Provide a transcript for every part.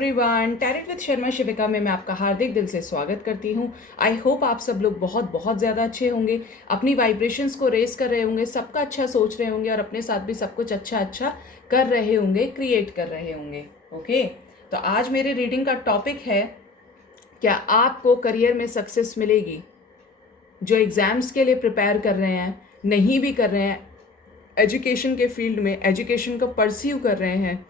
Everyone, tarot with Sharma शिविका में मैं आपका हार्दिक दिल से स्वागत करती हूँ। आई होप आप सब लोग बहुत बहुत ज़्यादा अच्छे होंगे, अपनी वाइब्रेशंस को रेस कर रहे होंगे, सबका अच्छा सोच रहे होंगे और अपने साथ भी सब कुछ अच्छा अच्छा कर रहे होंगे, क्रिएट कर रहे होंगे। ओके, तो आज मेरे रीडिंग का टॉपिक है, क्या आपको करियर में सक्सेस मिलेगी? जो एग्ज़ाम्स के लिए प्रिपेयर कर रहे हैं, नहीं भी कर रहे हैं, एजुकेशन के फील्ड में एजुकेशन को परस्यू कर रहे हैं,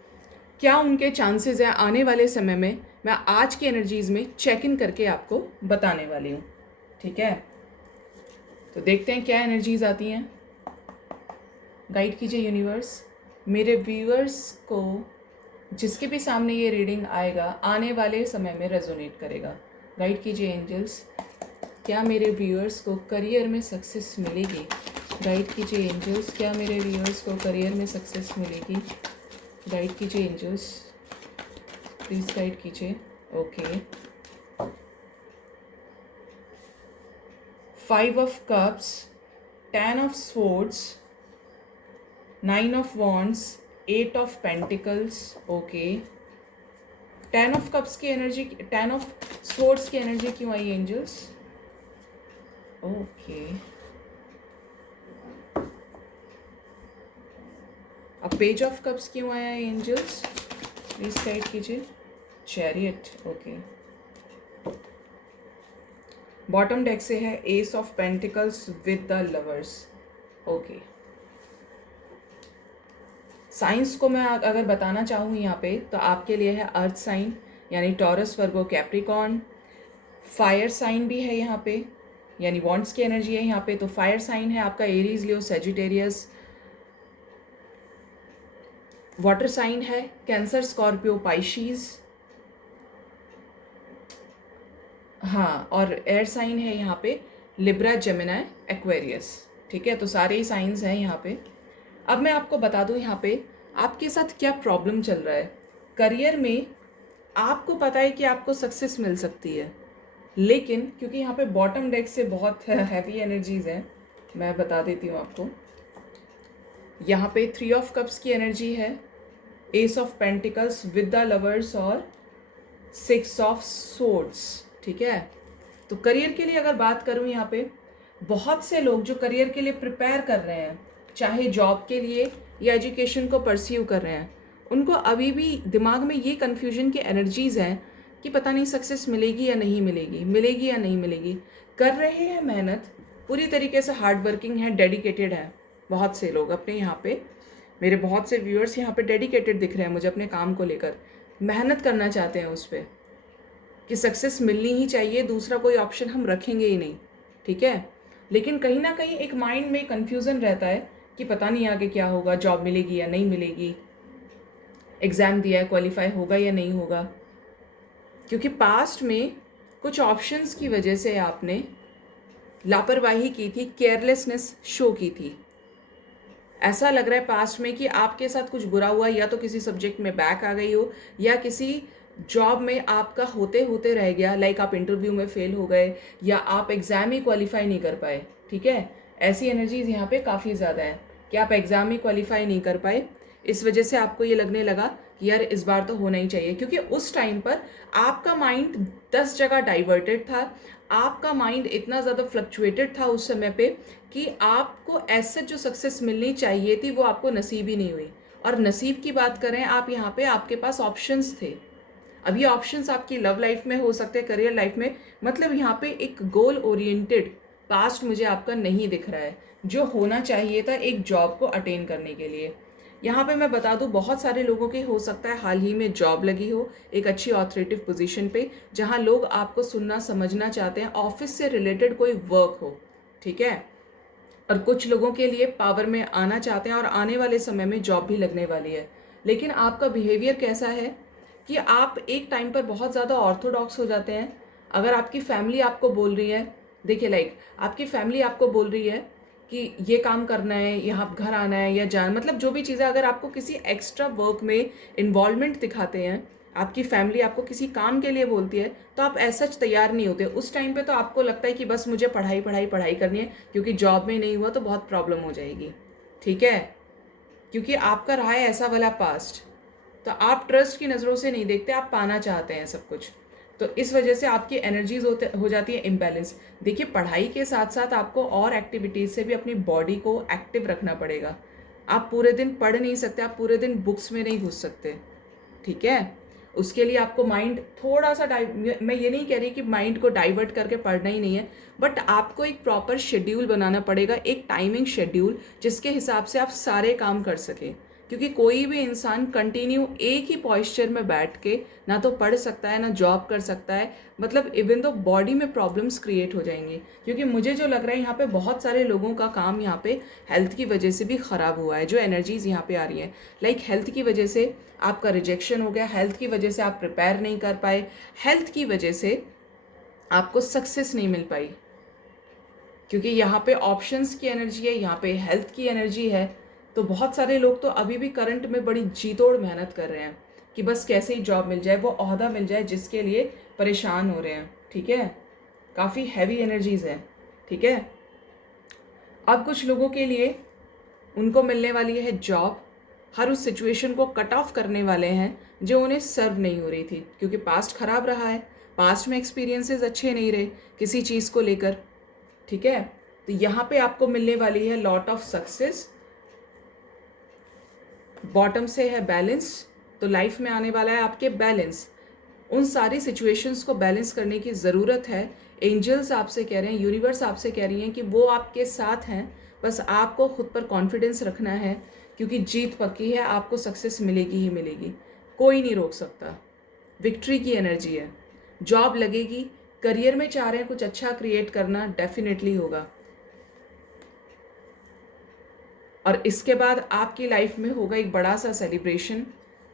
क्या उनके चांसेस हैं आने वाले समय में, मैं आज की एनर्जीज़ में चेक इन करके आपको बताने वाली हूँ। ठीक है, तो देखते हैं क्या एनर्जीज़ आती हैं। गाइड कीजिए यूनिवर्स, मेरे व्यूअर्स को जिसके भी सामने ये रीडिंग आएगा आने वाले समय में रेजोनेट करेगा। गाइड कीजिए एंजल्स, क्या मेरे व्यूअर्स को करियर में सक्सेस मिलेगी? गाइड कीजिए एंजल्स, क्या मेरे व्यूअर्स को करियर में सक्सेस मिलेगी? गाइड कीजिए एंजल्स, प्लीज़ गाइड कीजिए। Okay, 5 of cups, 10 of swords, 9 of wands, 8 of pentacles. Okay, 10 of cups की एनर्जी, 10 ऑफ स्वॉर्ड्स की एनर्जी क्यों आई एंजल्स? ओके, अब पेज ऑफ कप्स क्यों आया है एंजल्स? प्लीज गाइड कीजिए। चैरियट। ओके, बॉटम डेक से है S of pentacles with the lovers. Okay, science को मैं अगर बताना चाहूँ यहाँ पे तो आपके लिए है अर्थ साइन यानी टॉरस, वर्गो, कैप्रिकॉर्न। फायर साइन भी है यहाँ पे यानी वॉन्ड्स की एनर्जी है यहाँ पे, तो फायर साइन है आपका एरीज, लियो, सेजिटेरियस। वाटर साइन है कैंसर, स्कॉर्पियो, पाइशीज। हाँ, और एयर साइन है यहाँ पे लिब्रा, जेमिनी, एक्वेरियस। ठीक है, तो सारे ही साइंस हैं यहाँ पे। अब मैं आपको बता दूँ यहाँ पे आपके साथ क्या प्रॉब्लम चल रहा है। करियर में आपको पता है कि आपको सक्सेस मिल सकती है, लेकिन क्योंकि यहाँ पे बॉटम डेक से बहुत हैवी एनर्जीज हैं, मैं बता देती हूँ आपको। यहाँ पे 3 ऑफ कप्स की एनर्जी है, S of pentacles with the lovers और 6 ऑफ स्वॉर्ड्स। ठीक है, तो करियर के लिए अगर बात करूँ यहाँ पे बहुत से लोग जो करियर के लिए प्रिपेयर कर रहे हैं, चाहे जॉब के लिए या एजुकेशन को परस्यू कर रहे हैं, उनको अभी भी दिमाग में ये कन्फ्यूजन की एनर्जीज हैं कि पता नहीं सक्सेस मिलेगी या नहीं मिलेगी, मिलेगी या नहीं मिलेगी। कर रहे हैं मेहनत, पूरी तरीके से हार्ड वर्किंग है, डेडिकेटेड है। बहुत से लोग अपने यहाँ पे, मेरे बहुत से व्यूअर्स यहाँ पे डेडिकेटेड दिख रहे हैं मुझे अपने काम को लेकर, मेहनत करना चाहते हैं उस पर कि सक्सेस मिलनी ही चाहिए, दूसरा कोई ऑप्शन हम रखेंगे ही नहीं। ठीक है, लेकिन कहीं ना कहीं एक माइंड में कन्फ्यूज़न रहता है कि पता नहीं आगे क्या होगा, जॉब मिलेगी या नहीं मिलेगी, एग्ज़ाम दिया है क्वालिफाई होगा या नहीं होगा, क्योंकि पास्ट में कुछ ऑप्शंस की वजह से आपने लापरवाही की थी, केयरलेसनेस शो की थी। ऐसा लग रहा है पास्ट में कि आपके साथ कुछ बुरा हुआ, या तो किसी सब्जेक्ट में बैक आ गई हो या किसी जॉब में आपका होते होते रह गया, लाइक आप इंटरव्यू में फेल हो गए या आप एग्ज़ाम ही क्वालिफाई नहीं कर पाए। ठीक है, ऐसी एनर्जीज यहाँ पे काफ़ी ज़्यादा है कि आप एग्ज़ाम ही क्वालिफाई नहीं कर पाए, इस वजह से आपको ये लगने लगा कि यार इस बार तो होना ही चाहिए, क्योंकि उस टाइम पर आपका माइंड 10 जगह डाइवर्टेड था, आपका माइंड इतना ज़्यादा फ्लक्चुएटेड था उस समय पे कि आपको ऐसे जो सक्सेस मिलनी चाहिए थी वो आपको नसीब ही नहीं हुई। और नसीब की बात करें आप, यहाँ पे आपके पास ऑप्शंस थे। अब ये ऑप्शंस आपकी लव लाइफ में हो सकते हैं, करियर लाइफ में, मतलब यहाँ पे एक गोल ओरिएंटेड पास्ट मुझे आपका नहीं दिख रहा है जो होना चाहिए था एक जॉब को अटेन करने के लिए। यहाँ पे मैं बता दूँ बहुत सारे लोगों के हो सकता है हाल ही में जॉब लगी हो एक अच्छी ऑथोरेटिव पोजीशन पे, जहाँ लोग आपको सुनना समझना चाहते हैं, ऑफिस से रिलेटेड कोई वर्क हो। ठीक है, और कुछ लोगों के लिए पावर में आना चाहते हैं और आने वाले समय में जॉब भी लगने वाली है। लेकिन आपका बिहेवियर कैसा है कि आप एक टाइम पर बहुत ज़्यादा ऑर्थोडॉक्स हो जाते हैं। अगर आपकी फैमिली आपको बोल रही है, देखिए लाइक आपकी फैमिली आपको बोल रही है कि ये काम करना है, यहाँ घर आना है या जाना, मतलब जो भी चीज़ें, अगर आपको किसी एक्स्ट्रा वर्क में इन्वॉल्वमेंट दिखाते हैं, आपकी फैमिली आपको किसी काम के लिए बोलती है, तो आप ऐसा तैयार नहीं होते उस टाइम पे। तो आपको लगता है कि बस मुझे पढ़ाई पढ़ाई पढ़ाई करनी है, क्योंकि जॉब में नहीं हुआ तो बहुत प्रॉब्लम हो जाएगी। ठीक है, क्योंकि आपका रहा है ऐसा वाला पास्ट। तो आप ट्रस्ट की नज़रों से नहीं देखते, आप पाना चाहते हैं सब कुछ। तो इस वजह से आपकी एनर्जीज हो जाती है इम्बैलेंस। देखिए, पढ़ाई के साथ साथ आपको और एक्टिविटीज़ से भी अपनी बॉडी को एक्टिव रखना पड़ेगा। आप पूरे दिन पढ़ नहीं सकते, आप पूरे दिन बुक्स में नहीं घुस सकते, ठीक है। उसके लिए आपको माइंड थोड़ा सा मैं ये नहीं कह रही कि माइंड को डाइवर्ट करके पढ़ना ही नहीं है, बट आपको एक प्रॉपर शेड्यूल बनाना पड़ेगा, एक टाइमिंग शेड्यूल, जिसके हिसाब से आप सारे काम कर सकें। क्योंकि कोई भी इंसान कंटिन्यू एक ही पॉस्चर में बैठ के ना तो पढ़ सकता है ना जॉब कर सकता है, मतलब इवन तो बॉडी में प्रॉब्लम्स क्रिएट हो जाएंगी। क्योंकि मुझे जो लग रहा है यहाँ पे बहुत सारे लोगों का काम यहाँ पे हेल्थ की वजह से भी ख़राब हुआ है। जो एनर्जीज़ यहाँ पे आ रही हैं, लाइक हेल्थ की वजह से आपका रिजेक्शन हो गया, हेल्थ की वजह से आप प्रिपेयर नहीं कर पाए, हेल्थ की वजह से आपको सक्सेस नहीं मिल पाई। क्योंकि यहाँ पे ऑप्शंस की एनर्जी है, यहाँ पे हेल्थ की एनर्जी है। तो बहुत सारे लोग तो अभी भी करंट में बड़ी जी तोड़ मेहनत कर रहे हैं कि बस कैसे ही जॉब मिल जाए, वो ओहदा मिल जाए, जिसके लिए परेशान हो रहे हैं, ठीक है। काफ़ी हैवी एनर्जीज है, ठीक है। अब कुछ लोगों के लिए उनको मिलने वाली है जॉब, हर उस सिचुएशन को कट ऑफ करने वाले हैं जो उन्हें सर्व नहीं हो रही थी, क्योंकि पास्ट खराब रहा है, पास्ट में एक्सपीरियंसेस अच्छे नहीं रहे किसी चीज़ को लेकर, ठीक है। तो यहाँ पे आपको मिलने वाली है लॉट ऑफ सक्सेस। बॉटम से है बैलेंस, तो लाइफ में आने वाला है आपके बैलेंस। उन सारी सिचुएशंस को बैलेंस करने की ज़रूरत है। एंजल्स आपसे कह रहे हैं, यूनिवर्स आपसे कह रही हैं कि वो आपके साथ हैं, बस आपको खुद पर कॉन्फिडेंस रखना है, क्योंकि जीत पक्की है, आपको सक्सेस मिलेगी ही मिलेगी, कोई नहीं रोक सकता। विक्ट्री की एनर्जी है, जॉब लगेगी, करियर में चाह रहे हैं कुछ अच्छा क्रिएट करना, डेफिनेटली होगा। और इसके बाद आपकी लाइफ में होगा एक बड़ा सा सेलिब्रेशन,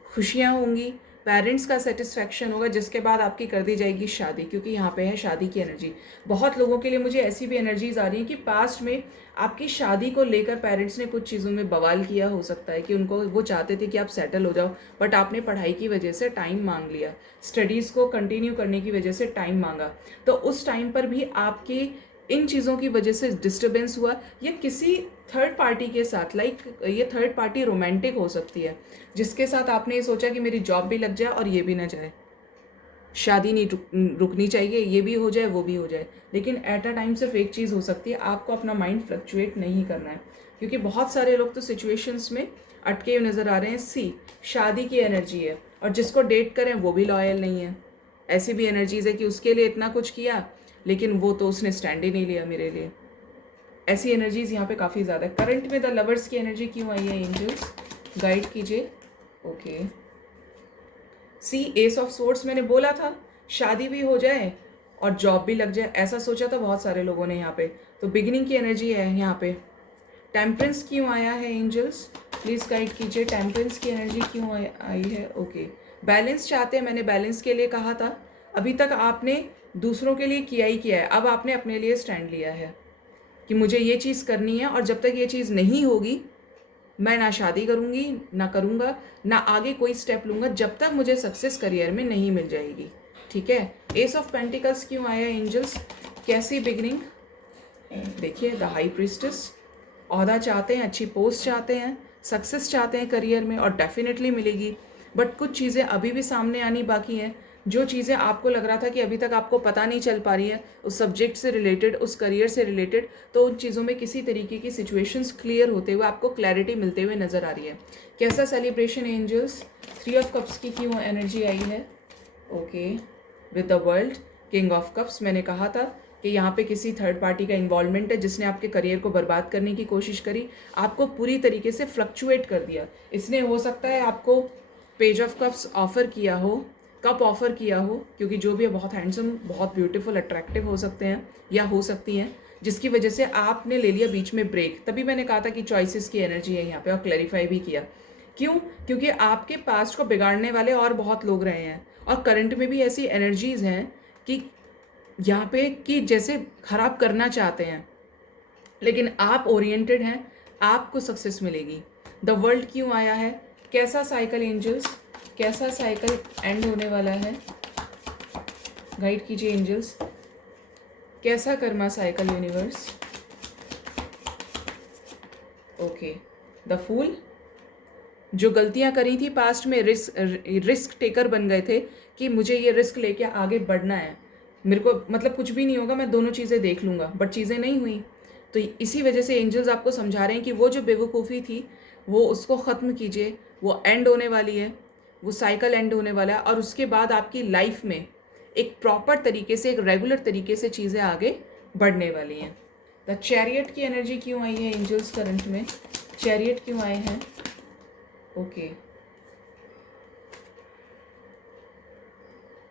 खुशियाँ होंगी, पेरेंट्स का सेटिस्फैक्शन होगा, जिसके बाद आपकी कर दी जाएगी शादी, क्योंकि यहाँ पे है शादी की एनर्जी। बहुत लोगों के लिए मुझे ऐसी भी एनर्जीज आ रही हैं कि पास्ट में आपकी शादी को लेकर पेरेंट्स ने कुछ चीज़ों में बवाल किया हो सकता है, कि उनको वो चाहते थे कि आप सेटल हो जाओ, बट आपने पढ़ाई की वजह से टाइम मांग लिया, स्टडीज़ को कंटिन्यू करने की वजह से टाइम मांगा। तो उस टाइम पर भी आपकी इन चीज़ों की वजह से डिस्टर्बेंस हुआ, या किसी थर्ड पार्टी के साथ, लाइक ये थर्ड पार्टी रोमांटिक हो सकती है, जिसके साथ आपने ये सोचा कि मेरी जॉब भी लग जाए और ये भी ना जाए, शादी नहीं रुकनी चाहिए, ये भी हो जाए वो भी हो जाए, लेकिन एट अ टाइम सिर्फ एक चीज़ हो सकती है। आपको अपना माइंड फ्लक्चुएट नहीं करना है, क्योंकि बहुत सारे लोग तो सिचुएशंस में अटके हुए नज़र आ रहे हैं। सी शादी की एनर्जी है, और जिसको डेट करें वो भी लॉयल नहीं है। ऐसी भी एनर्जीज़ है कि उसके लिए इतना कुछ किया, लेकिन वो तो उसने स्टैंड ही नहीं लिया मेरे लिए। ऐसी एनर्जीज यहाँ पे काफ़ी ज़्यादा है। करंट में द लवर्स की एनर्जी क्यों आई है, एंजल्स गाइड कीजिए। Okay, see ace of swords, मैंने बोला था शादी भी हो जाए और जॉब भी लग जाए, ऐसा सोचा था बहुत सारे लोगों ने यहाँ पे। तो बिगिनिंग की एनर्जी है यहाँ पे। टेम्परेंस क्यों आया है एंजल्स, प्लीज़ गाइड कीजिए, टेम्परेंस की एनर्जी क्यों आई है। ओके, बैलेंस चाहते हैं, मैंने बैलेंस के लिए कहा था। अभी तक आपने दूसरों के लिए किया ही किया है, अब आपने अपने लिए स्टैंड लिया है कि मुझे ये चीज़ करनी है, और जब तक ये चीज़ नहीं होगी मैं ना शादी करूँगी, ना करूँगा, ना आगे कोई स्टेप लूँगा, जब तक मुझे सक्सेस करियर में नहीं मिल जाएगी, ठीक है। एस ऑफ पेंटिकल्स क्यों आया एंजल्स, कैसी बिगनिंग। देखिए द हाई प्रीस्टेस, ओहदा चाहते हैं, अच्छी पोस्ट चाहते हैं, सक्सेस चाहते हैं करियर में, और डेफिनेटली मिलेगी, बट कुछ चीज़ें अभी भी सामने आनी बाकी हैं। जो चीज़ें आपको लग रहा था कि अभी तक आपको पता नहीं चल पा रही है उस सब्जेक्ट से रिलेटेड, उस करियर से रिलेटेड, तो उन चीज़ों में किसी तरीके की सिचुएशंस क्लियर होते हुए आपको क्लैरिटी मिलते हुए नज़र आ रही है। कैसा सेलिब्रेशन एंजल्स, 3 ऑफ कप्स की क्यों एनर्जी आई है। Okay, with the world, king of cups, मैंने कहा था कि यहाँ पे किसी थर्ड पार्टी का इन्वॉल्वमेंट है जिसने आपके करियर को बर्बाद करने की कोशिश करी, आपको पूरी तरीके से फ्लक्चुएट कर दिया। इसने हो सकता है आपको पेज ऑफ कप्स ऑफर किया हो, कप ऑफर किया हो, क्योंकि जो भी है बहुत हैंडसम, बहुत ब्यूटीफुल, अट्रैक्टिव हो सकते हैं या हो सकती हैं, जिसकी वजह से आपने ले लिया बीच में ब्रेक। तभी मैंने कहा था कि चॉइसेस की एनर्जी है यहाँ पे, और क्लैरिफाई भी किया। क्यों, क्योंकि आपके पास्ट को बिगाड़ने वाले और बहुत लोग रहे हैं, और करंट में भी ऐसी एनर्जीज हैं कि यहाँ पे कि जैसे खराब करना चाहते हैं, लेकिन आप ओरिएंटेड हैं, आपको सक्सेस मिलेगी। द वर्ल्ड क्यों आया है, कैसा साइकिल एंजल्स, कैसा साइकिल एंड होने वाला है, गाइड कीजिए एंजल्स, कैसा karma cycle universe. Okay, the fool, जो गलतियां करी थी पास्ट में, रिस्क टेकर बन गए थे कि मुझे ये रिस्क लेके आगे बढ़ना है, मेरे को मतलब कुछ भी नहीं होगा, मैं दोनों चीज़ें देख लूँगा, बट चीज़ें नहीं हुई। तो इसी वजह से एंजल्स आपको समझा रहे हैं कि वो जो बेवकूफ़ी थी वो उसको ख़त्म कीजिए, वो एंड होने वाली है, वो साइकिल एंड होने वाला है, और उसके बाद आपकी लाइफ में एक प्रॉपर तरीके से, एक रेगुलर तरीके से चीज़ें आगे बढ़ने वाली हैं। द चैरियट की एनर्जी क्यों आई है एंजल्स करंट में? चैरियट क्यों आए हैं? ओके,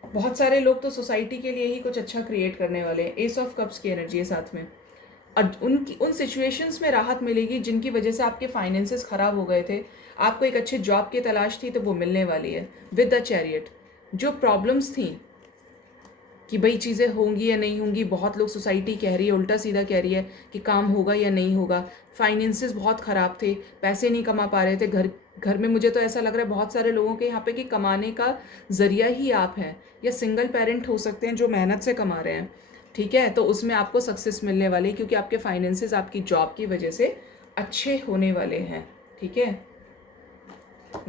बहुत सारे लोग तो सोसाइटी के लिए ही कुछ अच्छा क्रिएट करने वाले हैं। एस ऑफ कप्स की एनर्जी है साथ में, और उन सिचुएशंस में राहत मिलेगी जिनकी वजह से आपके फाइनेंसेस ख़राब हो गए थे, आपको एक अच्छे जॉब की तलाश थी, तो वो मिलने वाली है विद द चैरियट। जो प्रॉब्लम्स थी कि भाई चीज़ें होंगी या नहीं होंगी, बहुत लोग सोसाइटी कह रही है, उल्टा सीधा कह रही है कि काम होगा या नहीं होगा, फाइनेंसेस बहुत ख़राब थे, पैसे नहीं कमा पा रहे थे, घर घर में मुझे तो ऐसा लग रहा है बहुत सारे लोगों के यहाँ पे कि कमाने का ज़रिया ही आप हैं, या सिंगल पेरेंट हो सकते हैं जो मेहनत से कमा रहे हैं, ठीक है, तो उसमें आपको सक्सेस मिलने वाली है क्योंकि आपके फाइनेंसेस आपकी जॉब की वजह से अच्छे होने वाले हैं, ठीक है।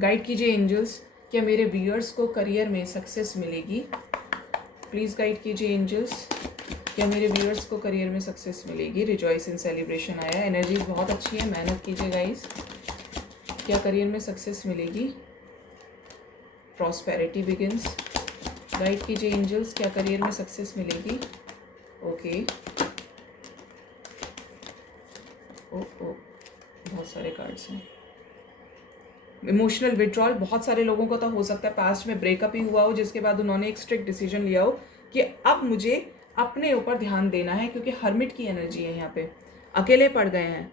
गाइड कीजिए एंजल्स, क्या मेरे व्यूअर्स को करियर में सक्सेस मिलेगी? प्लीज़ गाइड कीजिए एंजल्स, क्या मेरे व्यूअर्स को करियर में सक्सेस मिलेगी? रिजॉइस इन सेलिब्रेशन आया, एनर्जीज बहुत अच्छी है, मेहनत कीजिए गाइस। क्या करियर में सक्सेस मिलेगी? Prosperity begins. गाइड कीजिए एंजल्स, क्या करियर में सक्सेस मिलेगी? ओके, ओ बहुत सारे कार्ड्स हैं। इमोशनल विड्रॉल, बहुत सारे लोगों को तो हो सकता है पास्ट में ब्रेकअप ही हुआ हो जिसके बाद उन्होंने एक स्ट्रिक्ट डिसीजन लिया हो कि अब मुझे अपने ऊपर ध्यान देना है, क्योंकि हर्मिट की एनर्जी है यहाँ पे, अकेले पड़ गए हैं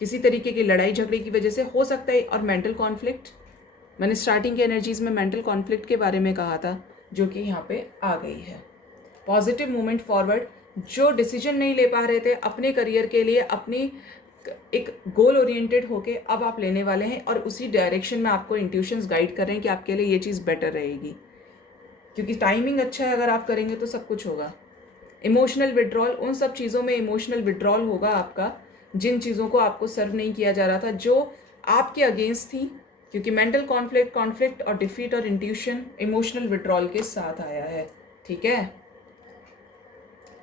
किसी तरीके की लड़ाई झगड़े की वजह से हो सकता है, और मेंटल कॉन्फ्लिक्ट, मैंने स्टार्टिंग के एनर्जीज में मेंटल कॉन्फ्लिक्ट के बारे में कहा था जो कि यहाँ पे आ गई है। पॉजिटिव मूवमेंट फॉरवर्ड, जो डिसीजन नहीं ले पा रहे थे अपने करियर के लिए, अपनी एक गोल ओरिएंटेड होके अब आप लेने वाले हैं, और उसी डायरेक्शन में आपको इंट्यूशंस गाइड कर रहे हैं कि आपके लिए ये चीज़ बेटर रहेगी, क्योंकि टाइमिंग अच्छा है, अगर आप करेंगे तो सब कुछ होगा। इमोशनल विड्रॉल, उन सब चीज़ों में इमोशनल विड्रॉल होगा आपका जिन चीज़ों को आपको सर्व नहीं किया जा रहा था, जो आपके अगेंस्ट थी, क्योंकि मेंटल कॉन्फ्लिक्ट और डिफीट और इंट्यूशन इमोशनल विड्रॉल के साथ आया है, ठीक है।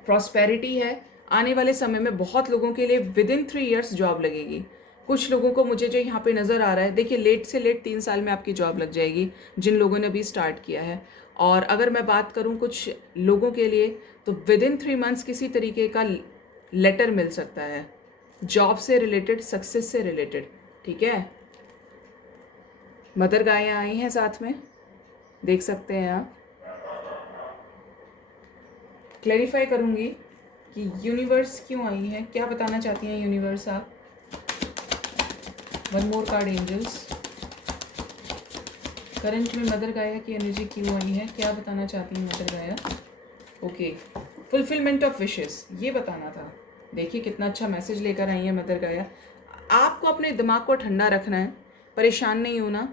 प्रॉस्पेरिटी है, आने वाले समय में बहुत लोगों के लिए विद इन 3 ईयर्स जॉब लगेगी। कुछ लोगों को मुझे जो यहाँ पे नज़र आ रहा है, देखिए लेट से लेट 3 साल में आपकी जॉब लग जाएगी जिन लोगों ने अभी स्टार्ट किया है। और अगर मैं बात करूँ कुछ लोगों के लिए, तो विद इन 3 मंथ्स किसी तरीके का लेटर मिल सकता है, जॉब से रिलेटेड, सक्सेस से रिलेटेड, ठीक है। मदर गायें आई हैं साथ में, देख सकते हैं आप। क्लैरिफाई करूँगी कि यूनिवर्स क्यों आई है, क्या बताना चाहती हैं यूनिवर्स आप? One more card angels, current में मदर गाया की एनर्जी क्यों आई है, क्या बताना चाहती हैं मदर गाया? ओके, फुलफिलमेंट ऑफ विशेस, ये बताना था। देखिए कितना अच्छा मैसेज लेकर आई है मदर गाया। आपको अपने दिमाग को ठंडा रखना है, परेशान नहीं होना।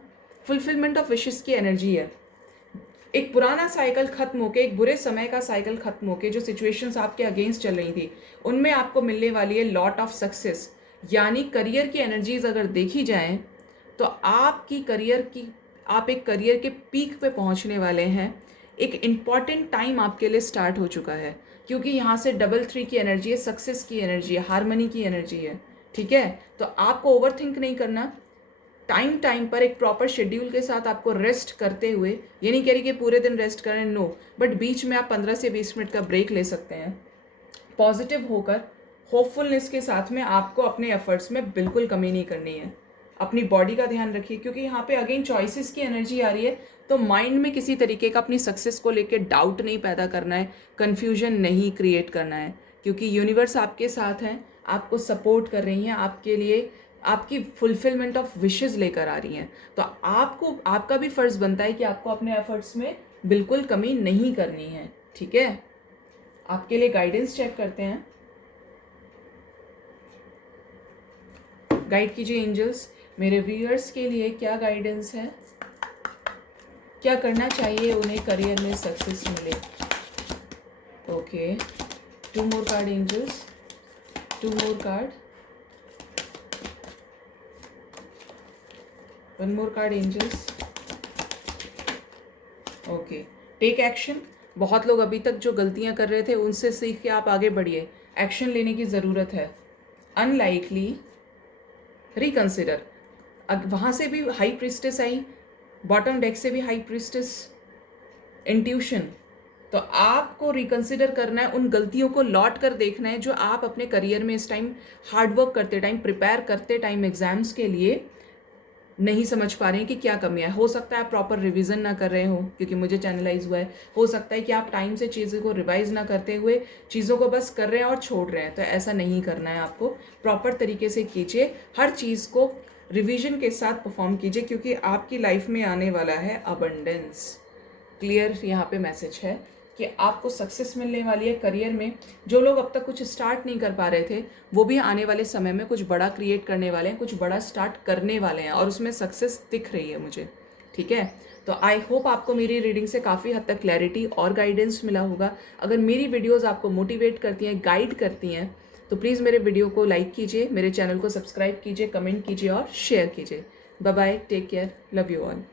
फुलफिलमेंट ऑफ विशेस की एनर्जी है, एक पुराना साइकिल खत्म होके, एक बुरे समय का साइकिल खत्म होके, जो सिचुएशंस आपके अगेंस्ट चल रही थी उनमें आपको मिलने वाली है लॉट ऑफ सक्सेस। यानी करियर की एनर्जीज अगर देखी जाएं तो आप एक करियर के पीक पे पहुंचने वाले हैं। एक इम्पॉर्टेंट टाइम आपके लिए स्टार्ट हो चुका है, क्योंकि यहाँ से डबल 3 की एनर्जी है, सक्सेस की एनर्जी है, हारमनी की एनर्जी है, ठीक है। तो आपको ओवर थिंक नहीं करना, टाइम पर एक प्रॉपर शेड्यूल के साथ आपको रेस्ट करते हुए, ये नहीं कह रही कि पूरे दिन रेस्ट करें, नो, बट बीच में आप 15 से 20 मिनट का ब्रेक ले सकते हैं। पॉजिटिव होकर, होपफुलनेस के साथ में आपको अपने एफर्ट्स में बिल्कुल कमी नहीं करनी है। अपनी बॉडी का ध्यान रखिए, क्योंकि यहाँ पे अगेन चॉइसेस की एनर्जी आ रही है, तो माइंड में किसी तरीके का अपनी सक्सेस को लेकर डाउट नहीं पैदा करना है, कन्फ्यूजन नहीं क्रिएट करना है, क्योंकि यूनिवर्स आपके साथ हैं, आपको सपोर्ट कर रही हैं, आपके लिए आपकी फुलफिलमेंट ऑफ विशेस लेकर आ रही हैं। तो आपका भी फ़र्ज़ बनता है कि आपको अपने एफर्ट्स में बिल्कुल कमी नहीं करनी है, ठीक है। आपके लिए गाइडेंस चेक करते हैं। गाइड कीजिए एंजल्स, मेरे व्यूअर्स के लिए क्या गाइडेंस है, क्या करना चाहिए उन्हें करियर में सक्सेस मिले? Okay, 2 more card angels, 2 more card, one more card angels. Okay, take action. बहुत लोग अभी तक जो गलतियां कर रहे थे उनसे सीख के आप आगे बढ़िए, एक्शन लेने की ज़रूरत है। Unlikely, reconsider. वहाँ से भी हाई प्रिस्टेस आई, बॉटम डेक से भी हाई प्रिस्टेस, इंट्यूशन। तो आपको रिकंसिडर करना है, उन गलतियों को लौट कर देखना है जो आप अपने करियर में इस टाइम हार्डवर्क करते टाइम, प्रिपेयर करते टाइम एग्जाम्स के लिए नहीं समझ पा रहे हैं कि क्या कमियां है। हो सकता है आप प्रॉपर रिवीजन ना कर रहे हो, क्योंकि मुझे चैनलाइज हुआ है। हो सकता है कि आप टाइम से चीज़ों को रिवाइज ना करते हुए चीज़ों को बस कर रहे हैं और छोड़ रहे हैं। तो ऐसा नहीं करना है आपको, प्रॉपर तरीके से कीजिए, हर चीज़ को रिवीजन के साथ परफॉर्म कीजिए, क्योंकि आपकी लाइफ में आने वाला है अबंडेंस। क्लियर यहाँ पे मैसेज है कि आपको सक्सेस मिलने वाली है करियर में। जो लोग अब तक कुछ स्टार्ट नहीं कर पा रहे थे वो भी आने वाले समय में कुछ बड़ा क्रिएट करने वाले हैं, कुछ बड़ा स्टार्ट करने वाले हैं, और उसमें सक्सेस दिख रही है मुझे। ठीक है, तो आई होप आपको मेरी रीडिंग से काफ़ी हद तक क्लैरिटी और गाइडेंस मिला होगा। अगर मेरी वीडियोज़ आपको मोटिवेट करती हैं, गाइड करती हैं, तो प्लीज़ मेरे वीडियो को लाइक कीजिए, मेरे चैनल को सब्सक्राइब कीजिए, कमेंट कीजिए और शेयर कीजिए। Bye bye, take care, love you all.